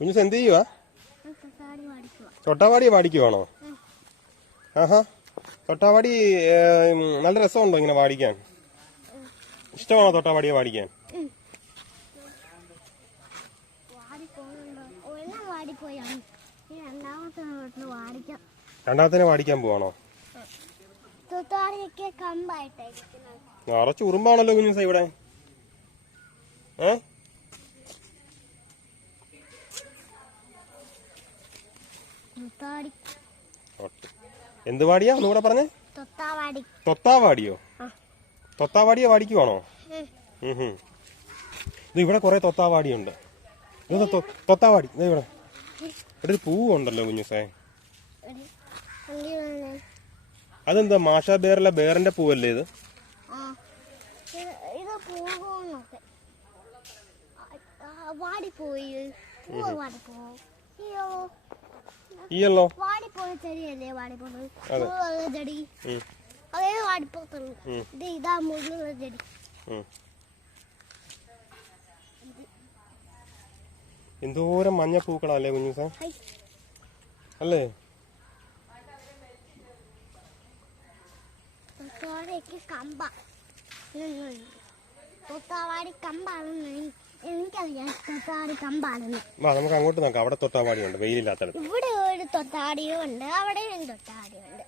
കുഞ്ഞുസ് എന്ത് ചെയ്യുവാ? തൊട്ടാവാടിയെ വാടിക്കുവാണോ? ആഹാ, തൊട്ടാവാടി നല്ല രസമുണ്ടോ ഇങ്ങനെ വാടിക്കാൻ? ഇഷ്ടമാണോ തൊട്ടാവാടിയെ വാടിക്കാൻ? രണ്ടാമത്തേനെ വാടിക്കാൻ പോവാണോ? നിറച്ച് ഉറുമ്പാണല്ലോ കുഞ്ഞുസ ഇവിടെ. എന്ത് വാടിയാ ഒന്നുകൂടെ പറഞ്ഞേ? തൊത്താവാടിയോ? തൊത്താവാടിയെ വാടിക്കുവാണോ? ഇത് ഇവിടെ കൊറേ തൊത്താവാടിയുണ്ട്. തൊത്താവാടി ഇവിടെ ഒരു പൂവുണ്ടല്ലോ കുഞ്ഞുസേ. അതെന്താ മാഷാ ബേറിലെ ബേറിന്റെ പൂവല്ലേ ഇത്? ഈയല്ലോ. എന്തോരം മഞ്ഞ പൂക്കളല്ലേ കുഞ്ഞുസ അല്ലേ? നമുക്ക് അങ്ങോട്ട് നോക്കാം. അവിടെ തൊട്ടാവാടിയുണ്ട്, വെയിലില്ലാത്ത. ഇവിടെ ഒരു തൊട്ടാടിയും ഉണ്ട്, അവിടെ തൊട്ടാടിയുണ്ട്.